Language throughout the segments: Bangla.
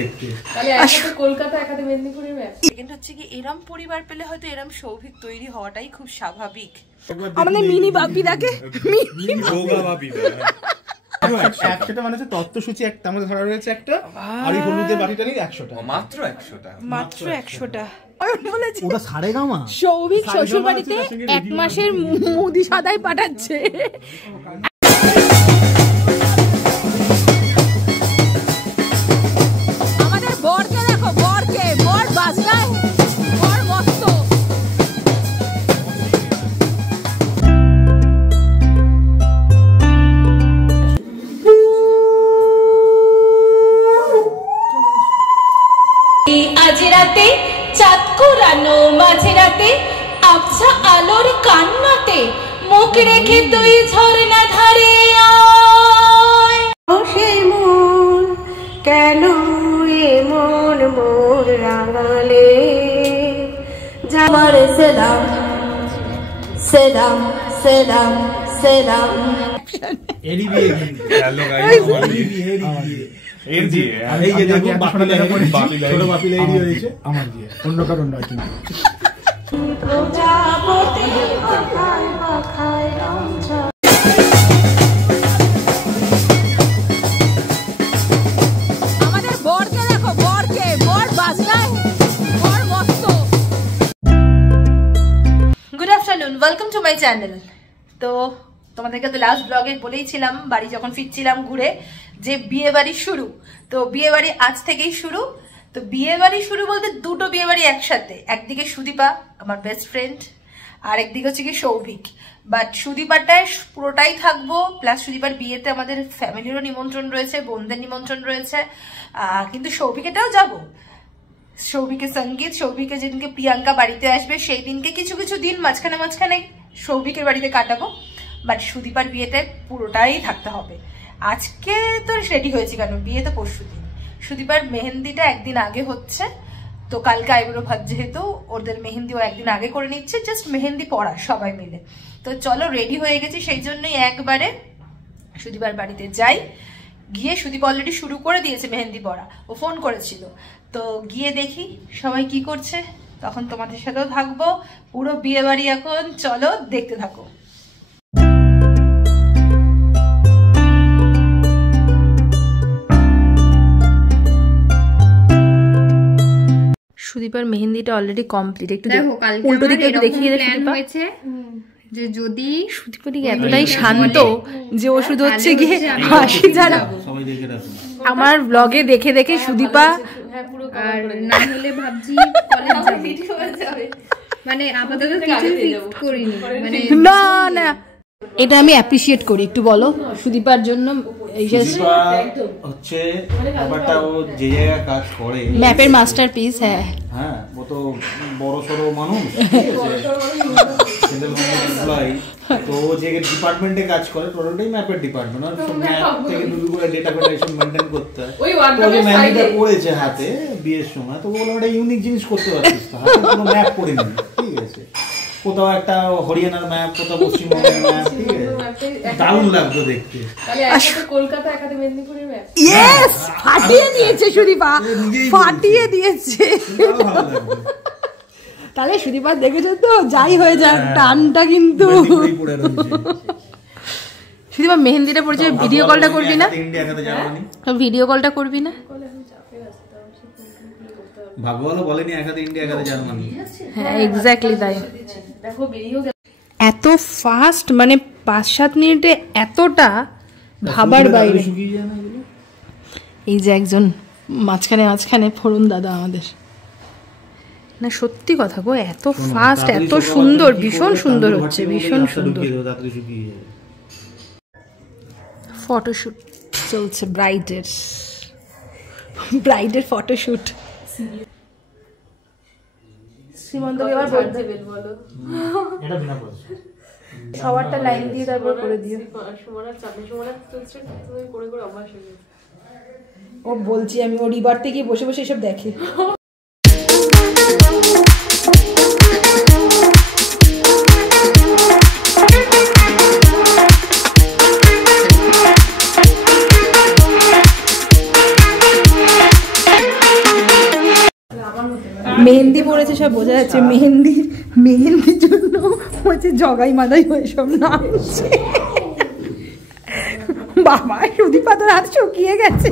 দেখতে। কলকাতা একাতে মেদিনীপুরের ম্যাপ। সেকেন্ড হচ্ছে কি এরম পরিবার পেলে হয়তো এরম সৌভিক তৈরি হওয়াটাই খুব স্বাভাবিক। আমাদের মিনি বাপিদাকে যোগা বাপিদা। একশোটা মানে তত্ত্বসূচি একটা আমাদের ধরা রয়েছে একটা, আর এই হলুদের বাটিটা নিয়ে 100টা, মাত্র 100টা, মাত্র 100টা। ওটা সারেগামা। সৌভিক শ্বশুর বাড়িতে 1 মাসের মুদি সাদাই পাঠাচ্ছে। আমাদের বরকে দেখো, বরকে, বর বাজনায়, বর মস্ত। আজ রাতে চাঁদ কোরানো মাঝরাতে আবছা আলোর কান্নাতে মুখ রেখে তুই ঝরনা ধারে আয়। সে মন কেন এমন মোর রাঙালে যাবার সেলাম সেলাম সেলাম সেলাম। এরি বিয়ে হ্যালো গাইস, এরি বিয়ে এর দিয়ে এই যে দেখো বাপি লাগা পড়েছে, ছোট বাপি লাগি হয়েছে আমার দিয়ে, অন্য কারণ নয় কিন্তু। প্রজাপতি মাথায় মাথায় রঞ্জা। আমাদের বরকে দেখো, বরকে, বর বাজনায়, বর মস্ত। Good afternoon, welcome to my channel. তো তোমাদেরকে তো লাস্ট ব্লগে বলেইছিলাম বাড়ি যখন ফিরছিলাম ঘুরে যে বিয়ে বাড়ি শুরু। তো বিয়ে বাড়ি আজ থেকেই শুরু। তো বিয়ে বাড়ি শুরু বলতে দুটো বিয়ে বাড়ি একসাথে, একদিকে সুদীপা আমার বেস্ট ফ্রেন্ড, আর একদিকে হচ্ছে কি সৌভিক। বাট সুদীপাটায় পুরোটাই থাকবো, প্লাস সুদীপার বিয়েতে আমাদের ফ্যামিলিরও নিমন্ত্রণ রয়েছে, বোনদের নিমন্ত্রণ রয়েছে, কিন্তু সৌভিকেটাও যাবো। সৌভিকের সঙ্গীত, সৌভিকে যেদিনকে প্রিয়াঙ্কা বাড়িতে আসবে সেই দিনকে কিছু কিছু দিন মাঝখানে মাঝখানে সৌভিকের বাড়িতে কাটাবো। বাট সুদীপার বিয়েতে পুরোটাই থাকতে হবে। আজকে তো রেডি হয়েছি, কারণ বিয়ে তো পরশু দিন। সুদীপার মেহেন্দিটা একদিন আগে হচ্ছে, তো কালকে আইব্রো ভাত যেহেতু ওদের মেহেন্দিও একদিন আগে করে নিচ্ছে, জাস্ট মেহেন্দি পড়া সবাই মিলে। তো চলো রেডি হয়ে গেছি, সেই জন্যই একবারে সুদীপার বাড়িতে যাই। গিয়ে সুদীপ অলরেডি শুরু করে দিয়েছে মেহেন্দি পড়া, ও ফোন করেছিল। তো গিয়ে দেখি সবাই কি করছে, তখন তোমাদের সাথেও থাকবো। পুরো বিয়ে বাড়ি এখন, চলো দেখতে থাকো। সুদীপার মেহেন্দিটা অলরেডি কমপ্লিট। একটু উল্টো দিকে একটু দেখিয়ে হয়েছে যে যদি সুদীপা এতটাই শান্ত যে ও শুধু হচ্ছে গিয়ে হাসি ছাড়া। আমার ব্লগে দেখে দেখে সুদীপা, আর না হলে ভাবছি কলেজ যাবে, মানে আপাতত কিছু ফিক্স করিনি, মানে না না এটা আমি অ্যাপ্রিশিয়েট করি। একটু বলো সুদীপার জন্য। এই হচ্ছে ব্যাপারটা, ও যে জায়গায় কাজ করে ম্যাপের মাস্টারপিস। হ্যাঁ হ্যাঁ, ও তো বড় সড়ো মানুষ, তো ও যে ডিপার্টমেন্টে কাজ করে টোটালটাই ম্যাপের ডিপার্টমেন্ট, আর ম্যাপ থেকে শুরু করে ডেটা ফেডারেশন মেইনটেইন করতে হয়। তো যে ম্যাপটা পড়েছে হাতে বিয়ের সময়, তো বললাম একটা ইউনিক জিনিস করতে পারছিস তো, হাতে কোনো ম্যাপ পড়েনি, ঠিক আছে, কোথাও একটা হরিয়ানার ম্যাপ, কোথাও পশ্চিমবঙ্গের ম্যাপ, ঠিক আছে, দারুণ লাগতো দেখতে। কলকাতা একাতে মেদিনীপুরের ম্যাপ। ইয়েস, ফাটিয়ে দিয়েছে সুদীপা, ফাটিয়ে দিয়েছে। তাহলে সুদীপা দেখেছো তো, যাই হয়ে যাক টানটা কিন্তু। সুদীপা মেহেন্দিটা পড়েছে, ভিডিও কলটা করবি না? ভিডিও কলটা করবি না? ভাগ্যভালো বলেনি একাতে ইন্ডিয়া একাতে জার্মানি। হ্যাঁ এক্স্যাক্টলি তাই। এত ফাস্ট, মানে 5-7 মিনিটে এতটা ভাবার বাইরে। এই যে একজন মাঝখানে মাঝখানে ফোড়ন দাদা আমাদের, না সত্যি কথা গো, এত ফাস্ট, এত সুন্দর, ভীষণ সুন্দর হচ্ছে, ভীষণ সুন্দর। ফটোশুট চলছে ব্রাইডের, ব্রাইডের ফটোশুট। সীমন্ত এবার বলতে বলো, এটা বিনা পয়সা সবারটা লাইন দিয়ে তারপর করে দিও। ও বলছি আমি, ও রিবার থেকে বসে বসে এসব দেখে। মেহেন্দি পড়েছে সব বোঝা যাচ্ছে। মেহেন্দির জন্য হচ্ছে জগাই মাদাই হয়ে সব নামছে। বাবা সুদীপা তোর হাত শুকিয়ে গেছে।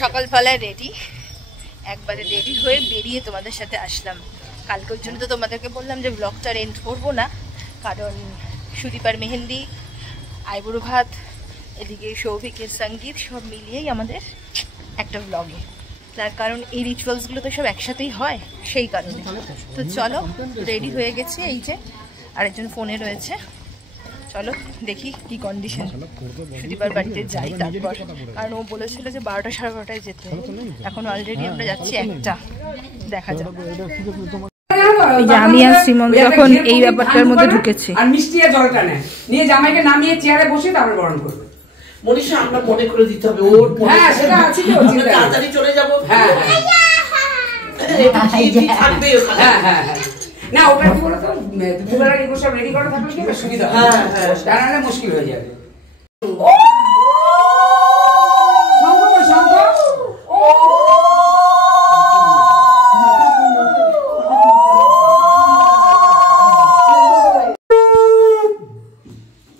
সকালবেলায় রেডি, একবারে রেডি হয়ে বেরিয়ে তোমাদের সাথে আসলাম। কালকের জন্য তো তোমাদেরকে বললাম যে ব্লগটা এন্ড করবো না, কারণ সুদীপার মেহেন্দি, আইবুড়ো ভাত, এদিকে সৌভিকের সঙ্গীত সব মিলিয়েই আমাদের একটা ব্লগে। তার কারণ এই রিচুয়ালসগুলো তো সব একসাথেই হয়, সেই কারণে। তো চলো রেডি হয়ে গেছি, এই যে আরেকজন ফোনে রয়েছে। চলো দেখি কি কন্ডিশন। সুদীপার বাড়িতে যাই তারপর, কারণ ও বলেছিল যে 12টা সাড়ে 12টায় যেতে। এখন অলরেডি আমরা যাচ্ছি 1টা, দেখা যাক। আমি আর শ্রীমন যখন এই ব্যাপারটার মধ্যে ঢুকেছি। আর মিষ্টি আর জলটা নেয়, নিয়ে জামাইকে নামিয়ে চেয়ারে বসে তারপর বরণ করবে। মনীষা আমরা মনে করে দিতে হবে ওর। হ্যাঁ সেটা আছে, আমরা তাড়াতাড়ি চলে যাবো। হ্যাঁ হ্যাঁ না ওটা কি বলতো, দুপুরবেলা এগুলো সব রেডি করা থাকলে কি সুবিধা। হ্যাঁ হ্যাঁ, তা নাহলে মুশকিল হয়ে যাবে।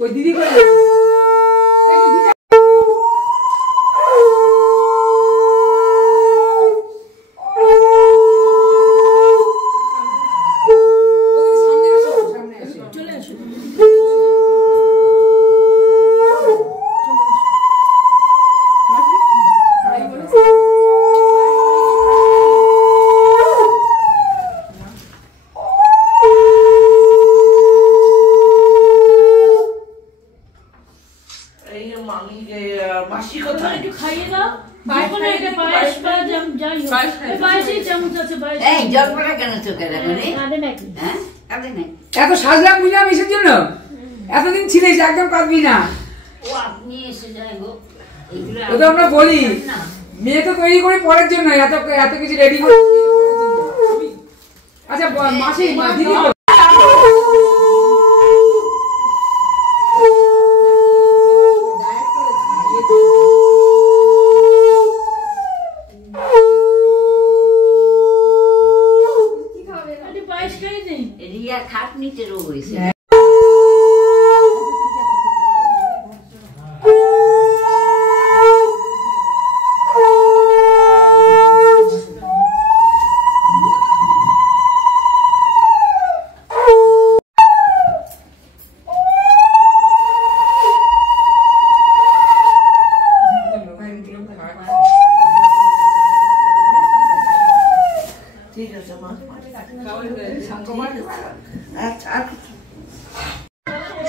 ওই দিদি করে এত সাজলাম বুঝলাম এসের জন্য, এতদিন ছিলিস একদম কাঁদবি না। ও তো আমরা বলি মেয়ে তো তৈরি করে পরের জন্য, এত কিছু রেডি করে। আচ্ছা মাসি দিদি খাটনিতে রোগ হয়েছে।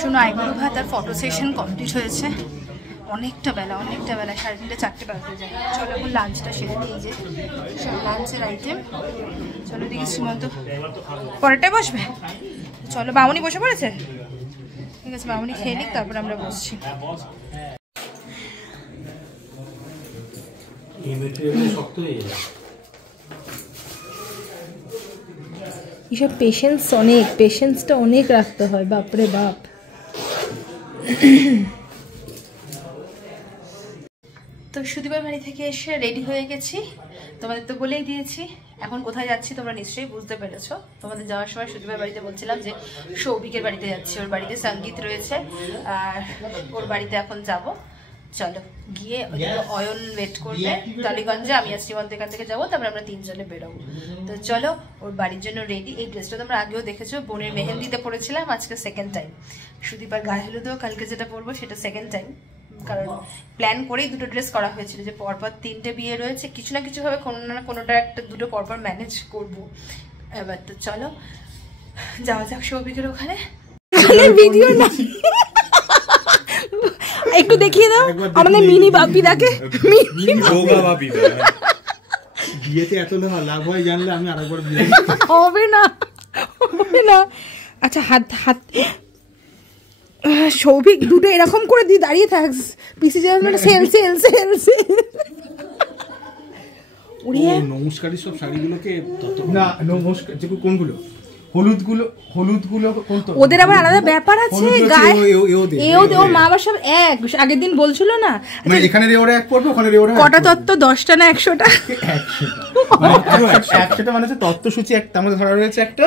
শোনো, আইবুড়ো ভাত আর ফটো সেশন কমপ্লিট হয়েছে। অনেকটা বেলা 3:30 4টে বাজতে যায়। চলো এখন লাঞ্চটা সেরে দিই। যে সব লাঞ্চের আইটেম। চলো দেখি শ্রীমন্ত পরেরটায় বসবে। চলো বামুনি বসে পড়েছে, ঠিক আছে বামুনি খেয়ে নিক, তারপর আমরা বসছি। এসব পেশেন্সটা অনেক রাখতে হয়, বাপরে বাপ। তো সুদীপার বাড়ি থেকে এসে রেডি হয়ে গেছি, তোমাদের তো বলেই দিয়েছি। এখন কোথায় যাচ্ছি তোমরা নিশ্চয়ই বুঝতে পেরেছো। তোমাদের যাওয়ার সময় সুদীপার বাড়িতে বলছিলাম যে সৌভিকের বাড়িতে যাচ্ছি, ওর বাড়িতে সঙ্গীত রয়েছে আর ওর বাড়িতে এখন যাব। চলো গিয়ে অয়ন ওয়েট করবে টালিগঞ্জে, আমি আর শ্রীমন্ত এখান থেকে যাবো, তারপর আমরা 3 জনে বেরোবো। তো চলো ওর বাড়ির জন্য রেডি। এই ড্রেসটা তোমরা আগেও দেখেছো, বোনের মেহেন্দিতে পরেছিলাম, আজকে সেকেন্ড টাইম। সুদীপার গায়ে হলুদেও কালকে যেটা পরবো সেটা সেকেন্ড টাইম, কারণ প্ল্যান করেই দুটো ড্রেস করা হয়েছিল যে পরপর 3টে বিয়ে রয়েছে, কিছু না কিছু ভাবে কোনো না কোনোটা একটা দুটো পরপর ম্যানেজ করবো এবার। তো চলো যাওয়া যাক সৌভিকের ওখানে। ভিডিও না একটু দেখিয়ে দাও আমাদের মিনি বাপিদাকে। বিয়েতে এত লাভ হয় জানলে আমি আরেকবার হবে না। আচ্ছা হাত সৌভিক দুটো এরকম করে দিয়ে দাঁড়িয়ে থাকস, পিসি যেমন সেল নমস্কারী সব শাড়িগুলোকে না নমস্কার কোনগুলো হলুদগুলো ওদের আবার আলাদা ব্যাপার আছে গায়ে ও মা বাবা সব এক আগের দিন বলছিল না মানে এখানে রে ওরা এক পড়বে ওখানে রে ওরা কটা তত্ত্ব 10টা না 100টা 100টা মানে হচ্ছে তত্ত্বসূচি একটা আমাদের ধরা রয়েছে একটা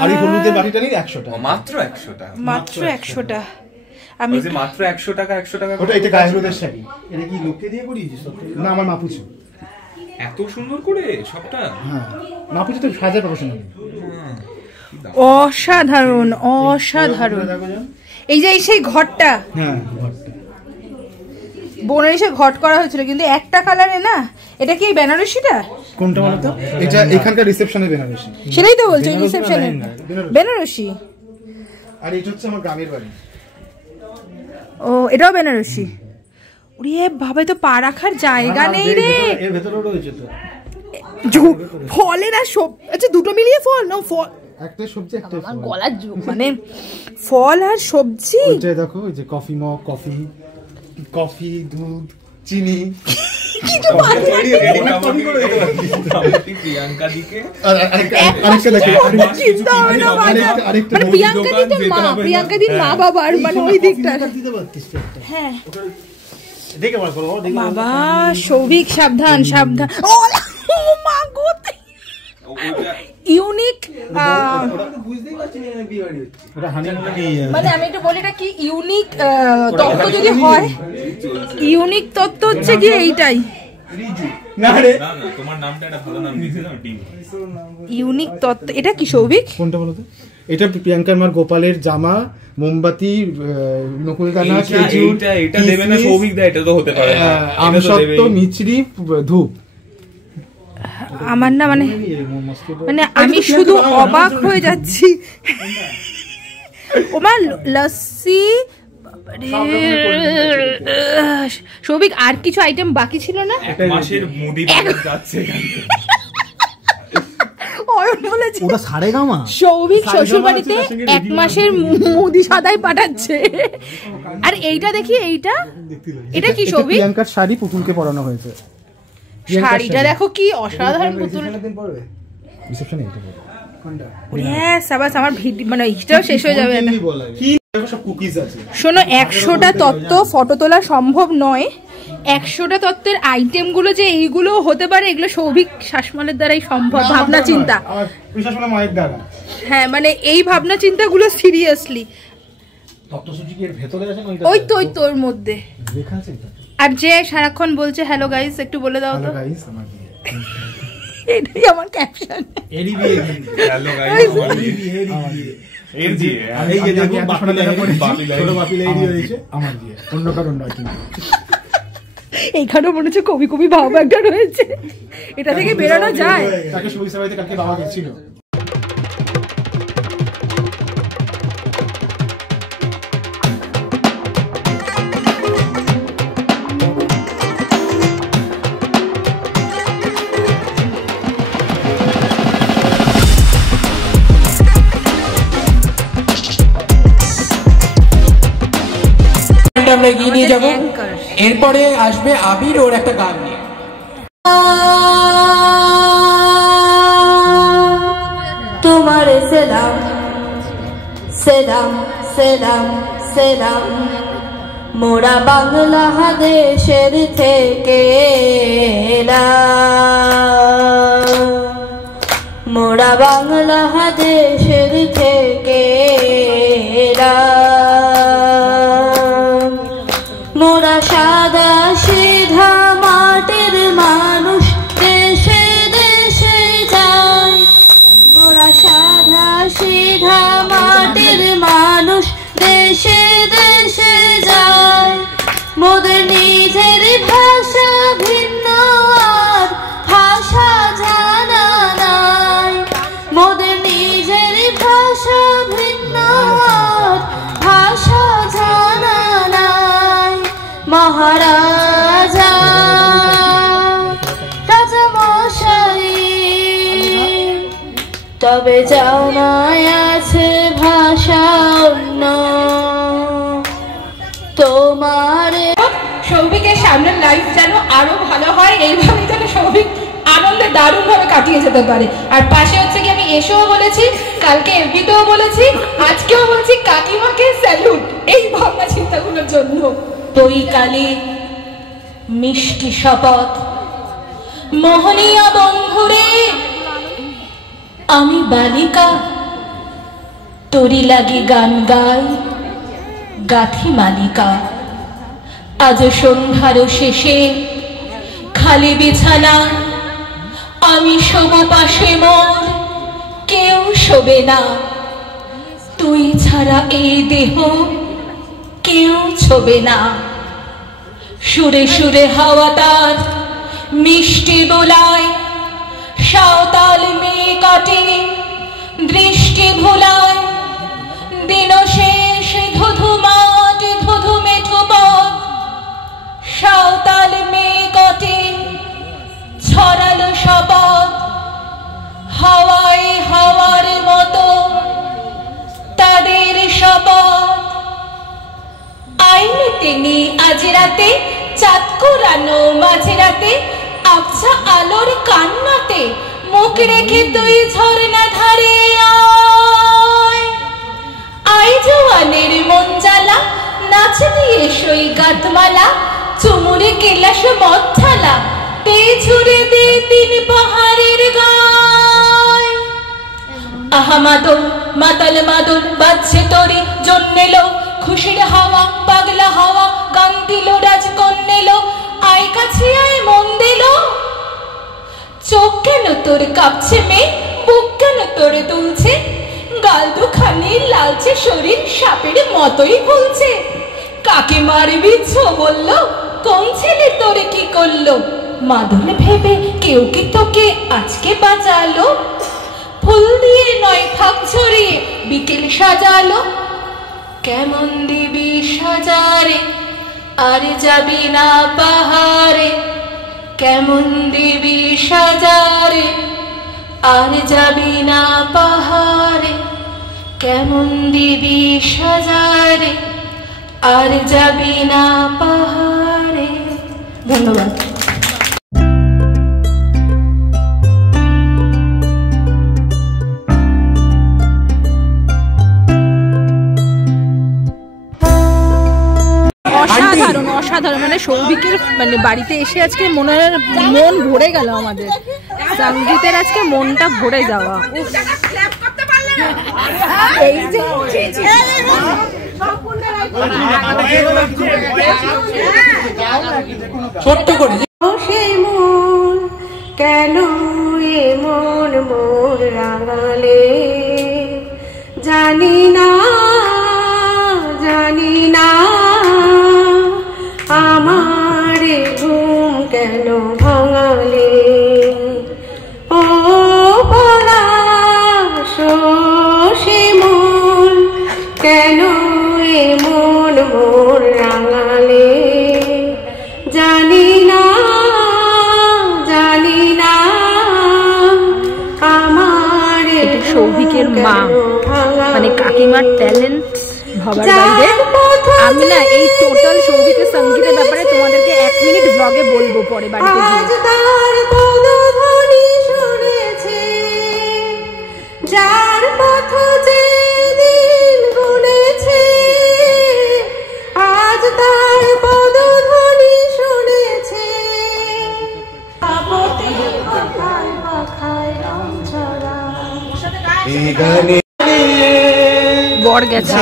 আর এই হলুদের বাটিটা নিয়ে 100টা মাত্র 100টা মাত্র 100টা আমি যে মাত্র 100 টাকা ওটা এটা গায়ে হলুদের শাড়ি এটা কি লোককে দিয়ে করিয়েছিস না আমার মাপুছি এত সুন্দর করে সবটা হ্যাঁ মাপুছি তো সাজা প্রফেশনাল অসাধারণ অসাধারণ এই যে সেই ঘরটা হ্যাঁ ঘরটা বোনের এসে ঘট করা হয়েছিল কিন্তু একটা কালারে না এটা কি বেনারসিটা কোনটা বলো তো এটা এখানকার রিসেপশনের বেনারসি সেটাই তো বলছি রিসেপশনের বেনারসি আর এটা হচ্ছে আমার গ্রামের বাড়ি ও এটাও বেনারসি ওরে বাবা তো পা রাখার জায়গা নেই রে এর ভেতরেও রয়েছে তো ফলের আর সব আচ্ছা দুটো মিলিয়ে ফল না ফল একটা সবজি একটা ফল গলা মানে ফল আর সবজি ওইটা দেখো এই যে কফি মগ কফি দুধ চিনি প্রিয়াঙ্কা দিকে প্রিয়াঙ্কা দির মা বাবার মানে ওই দিকটা হ্যাঁ বাবা সৌভিক সাবধান সাবধান ও মা গো ইউনিক মানে আমি একটু বলি এটা কি ইউনিক তত্ত্ব যদি হয় ইউনিক তত্ত্ব হচ্ছে কি এইটাই না রে না তোমার নামটা একটা ভালো নাম দিয়েছে না টিম ইউনিক তত্ত্ব এটা কি সৌভিক কোনটা বলো তো এটা প্রিয়াঙ্কার মার গোপালের জামা মোমবাতি নকুলদানা খেজুর এটা দেবে না সৌভিক দা এটা তো হতে পারে না আমসত্ব মিছরি ধূপ আমার না মানে আমি শুধু অবাক হয়ে যাচ্ছি ওমা লস্যি সৌভিক আর কিছু আইটেম বাকি ছিল না এক মাসের মুদি যাচ্ছে ওটা সারেগামা সৌভিক শ্বশুর বাড়িতে 1 মাসের মুদি সাদাই পাঠাচ্ছে আর এইটা দেখি এটা কি সৌভিক প্রিয়াঙ্কার শাড়ি পুতুলকে পরানো হয়েছে শাড়িটা দেখো কি অসাধারণ পুতুল রিসেপশনে এটা কোনটা ইয়েস সাবাস আমার মানে হিস্ট্রিও শেষ হয়ে যাবে এটা কি সব কুকিজ আছে শোনো 100টা তত্ত্ব ফটো তোলা সম্ভব নয় 100টা তত্ত্বের আইটেমগুলো যে এইগুলো হতে পারে এগুলো সৌভিক শাসমলের দ্বারাই সম্ভব ভাবনা চিন্তা বিশেষণা মায়ের দ্বারা হ্যাঁ মানে এই ভাবনা চিন্তাগুলো সিরিয়াসলি তত্ত্বসূচি এর ভেতরে আছে না ওই তোর মধ্যে লেখা আছে এটা আর যে সারাক্ষণ বলছে হ্যালো গাইস একটু বলে দাও তো হ্যালো গাইস আমার এটাই আমার ক্যাপশন এডি বিয়ে হ্যালো গাইস এর জি এই যে দেখো ছোট বাপিলা এডি হয়েছে আমার বিয়ে অন্য কারণ নয় কিন্তু এইখানেও মনে হচ্ছে কবি কবি ভাব একটা রয়েছে এটা থেকে বেরোনো যায় তাকে সুবিসা বাড়িতে কালকে বাবা গেছিল আমরা এগিয়ে নিয়ে যাবো এরপরে আসবে আবির ওর একটা গান নিয়ে তোমার সেলাম সেলাম সেলাম সেলাম মোরা বাংলাদেশের থেকে মোরা বাংলাদেশের থেকে মোরা সাদা সিধা মাটির মানুষ দেশে দেশে যায় মোরা সাদা সিধা মাটির মানুষ দেশে দেশে যায় মোদের নিজের ভাষা ভিন্ন আর ভাষা জানা নাই মোদের নিজের ভাষা ভিন্ন আর ভাষা জানা নাই মহারাজা রাজা মশাই তবে জানাই আছে ভাষা অন্য তোমার সৌভিকের সামনের লাইফ যেন আরো ভালো হয় এইভাবে যেন সৌভিক আনন্দে দারুণ ভাবে কাটিয়ে যেতে পারে আর পাশে হচ্ছে কি আমি এসেও বলেছি, কালকে এমনিতেও বলেছি, আজকেও বলছি কাকিমাকে স্যালুট এই ভাবনা চিন্তাগুলোর জন্য। বৈকালে মিষ্টি শপথ, মোহনীয় বন্ধুরে আমি বালিকা, তোরি লাগি গান গাই গাথি মালিকা। আজ সন্ধ্যার শেষে খালি বিছানা, আমি শোব পাশে মোর, কেউ শোবে না। তুই ছাড়া এই দেহ কেউ ছোবে না। সুরে সুরে হাওয়া তার মিষ্টি দোলায়, সাঁওতাল মেয়ে কাটে দৃষ্টি ভোলায়। দিন শেষ ধুধু মাঠ ধুধু মেঠো পথ, সাঁওতাল মেয়ে কাটে ছড়ালো শপথ। হাওয়ায় হাওয়ার মতো তাদের শপথ। আইনে তিনি আজ রাতে, চাঁদ কোরানো মাঝরাতে, আবছা আলোর কান্নাতে মুখ রেখে তুই ঝর্ণা ধারে আয়। আই জওয়ানের মন জ্বালা, নাচ দিয়ে সই গাতমালা, চুমুরে কেলাস মদ ঢালা, তে ছুড়ে দে তিন পাহাড়ের গায়। আহা মাদল মাতাল মাদল বাজছে তোরে জন্মেলো, খুশির হাওয়া পাগলা হাওয়া গান দিল রাজকন্যেলো। আয় কাছে আয় মন দিল, চোখ কেন তোর কাঁপছে মে, বুক কেন তোর দুলছে, গাল দুখানি লালচে শরীর সাপের মতোই ফুলছে। কাকে মারবি ছো বললো, কোন ছেলে তোরে কি করলো, মাদল ভেবে কেউ কি তোকে আজকে বাঁচালো। ফুল দিয়ে নয় ফাঁক ছড়িয়ে বিকেল সাজালো, কেমন দিবি সাজারে আর যাবি না পাহাড়ে। কেমন দিবি সাজারে আর যাবি না পাহাড়ে। কেমন দিবি সাজারে আর যাবি না পাহাড়ে। ধন্যবাদ। অসাধারণ অসাধারণ, মানে সৌভিকের মানে বাড়িতে এসে আজকে মন ভরে গেল আমাদের। সঙ্গীতের আজকে মনটা ভরে যাওয়া। ছোট্ট করে সে মন কেন এমন মোর রাঙালে, জানি না জানি না। আমার ঘুম কেন ভাঙালে, ও পলাশ সে মন কেন এমন মোর রাঙালে, জানি না জানি না। আমার সৌভিকের মা মানে কাকিমার ট্যালেন্ট ভাবার বাইরে। আমি না এই টোটাল সৌভিকের সঙ্গীতের ব্যাপারে তোমাদেরকে 1 মিনিট ব্লগে বলবো পরে বাড়িতে গিয়ে। যার পথ যে দিন গুনেছে, আজ তার পদধ্বনি শুনেছে। পাখায় পাখায় রং ছড়া। বর গেছে,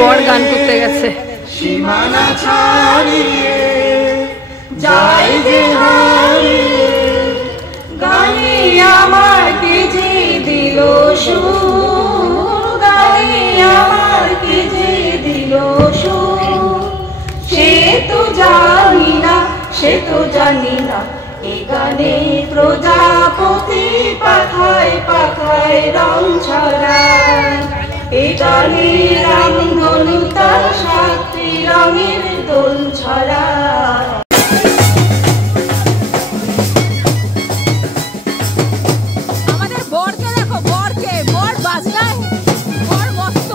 বর গান করতে গেছে। সীমানা ছাড়িয়ে যাই যে হারিয়ে, গানে আমার কে যে দিল সুর, গানে আমার কে যে দিল সুর। সে তো জানি না সে তো জানি না, এ গানে প্রজাপতি পাখায় পাখায় রং ছড়ায়। এ গানে রামধনু তার 7টি রঙের দোল ছড়ায়। আমাদের বরকে দেখো, বরকে, বর বাজনায়, বর মস্ত।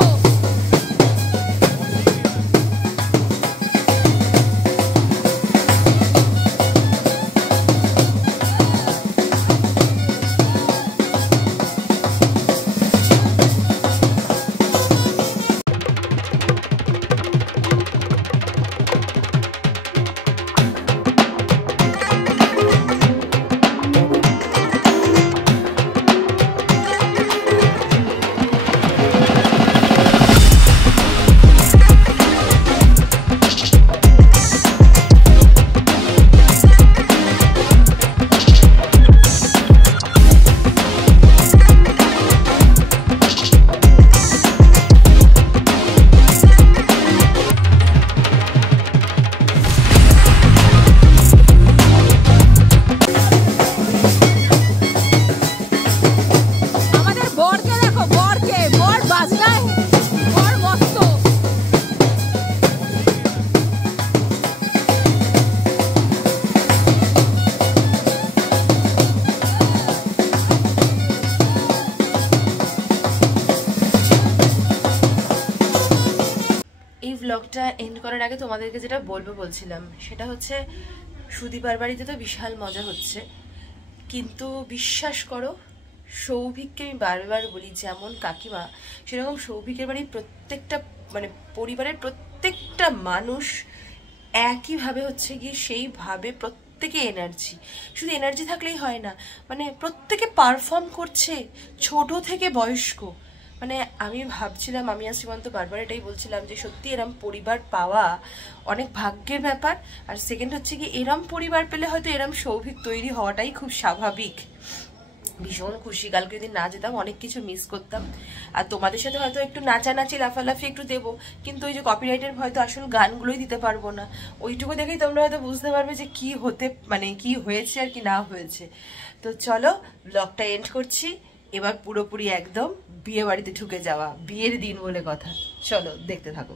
ব্লগটা এন্ড করার আগে তোমাদেরকে যেটা বলছিলাম সেটা হচ্ছে সুদীপার বাড়িতে তো বিশাল মজা হচ্ছে, কিন্তু বিশ্বাস করো সৌভিককে আমি বারবার বলি যেমন কাকিমা সেরকম সৌভিকের বাড়ির প্রত্যেকটা মানে পরিবারের প্রত্যেকটা মানুষ একইভাবে হচ্ছে গিয়ে সেইভাবে প্রত্যেকে এনার্জি, শুধু এনার্জি থাকলেই হয় না, মানে প্রত্যেকে পারফর্ম করছে ছোট থেকে বয়স্ক। মানে আমি ভাবছিলাম, আমি আর শ্রীমন্ত বারবার এটাই বলছিলাম যে সত্যি এরম পরিবার পাওয়া অনেক ভাগ্যের ব্যাপার। আর সেকেন্ড হচ্ছে কি এরম পরিবার পেলে হয়তো এরম সৌভিক তৈরি হওয়াটাই খুব স্বাভাবিক। ভীষণ খুশি, কালকে যদি না যেতাম অনেক কিছু মিস করতাম। আর তোমাদের সাথে হয়তো একটু নাচানাচি লাফালাফি একটু দেবো, কিন্তু ওই যে কপিরাইটের হয়তো আসল গানগুলোই দিতে পারবো না। ওইটুকু দেখেই তোমরা হয়তো বুঝতে পারবে যে কি হতে মানে কি হয়েছে আর কি না হয়েছে। তো চলো ব্লগটা এন্ড করছি, এবার পুরোপুরি একদম বিয়ে বাড়িতে ঢুকে যাওয়া, বিয়ের দিন বলে কথা। চলো দেখতে থাকো।